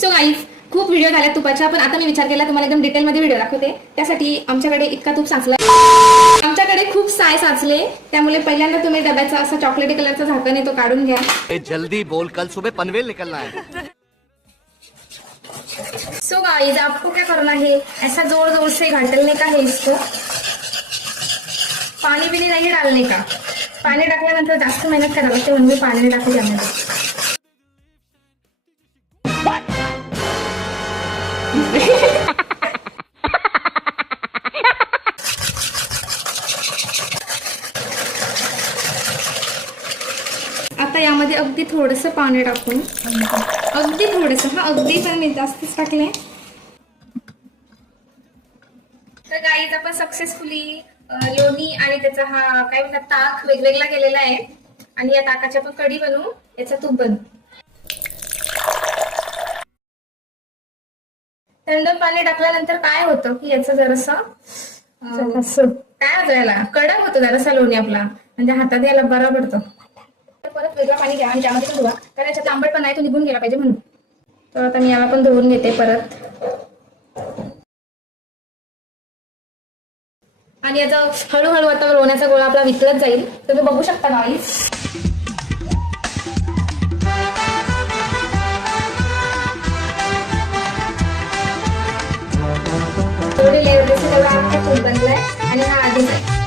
So guys, खूप video झाल्या तुपाच्या, पण आता मी विचार केला तुम्हाला एकदम डिटेलमध्ये व्हिडिओ दाखवते. त्यासाठी आमच्याकडे इतका तूप साचला, आमच्याकडे खूप साय साचले. त्यामुळे पहिल्यांदा तुम्ही डब्याचा असा चॉकलेटी कलरचा झाकण आहे तो काढून घ्या. जल्दी बोल, कल सुबह पनवेल निकलना है. सो गाइस, आपको क्या करना है, ऐसा जोर जोर से घाटलने का है इसको. पानी भी नहीं डालने का. पानी टाकल्यानंतर जास्त मेहनत करावी लागते म्हणून मी पाणी टाकू त्यामध्ये. आता यामध्ये अगदी थोडंसं पाणी टाकून, अगदी थोडंसं, हा अगदी पण मी जास्तच टाकले. तर गाईज, आपण सक्सेसफुली लोणी आणि त्याचा हा काय म्हणतात ताक वेगवेगळा केलेला आहे. आणि या ताकाची आपण कढी बनवू, याचा तूप बनवू. थंड पाणी टाकल्यानंतर काय होतं की याचं जरासं काय होतं, याला कडक होतं जरासा लोणी आपला, म्हणजे हातात यायला बरा पडतो. परत वेगळं पाणी घ्या आणि त्यामध्ये पण धुवा, कारण याच्यात आंबट पण नाही, तो निघून गेला पाहिजे म्हणून. तर आता मी याला पण धुवून घेते परत. आणि याचा हळूहळू आता लोण्याचा गोळा आपला वितळत जाईल. तुम्ही बघू शकता गाईस. थोडी लेअर दिसते तेवढा आपला तूप बनलाय आणि हा आधीच आहे.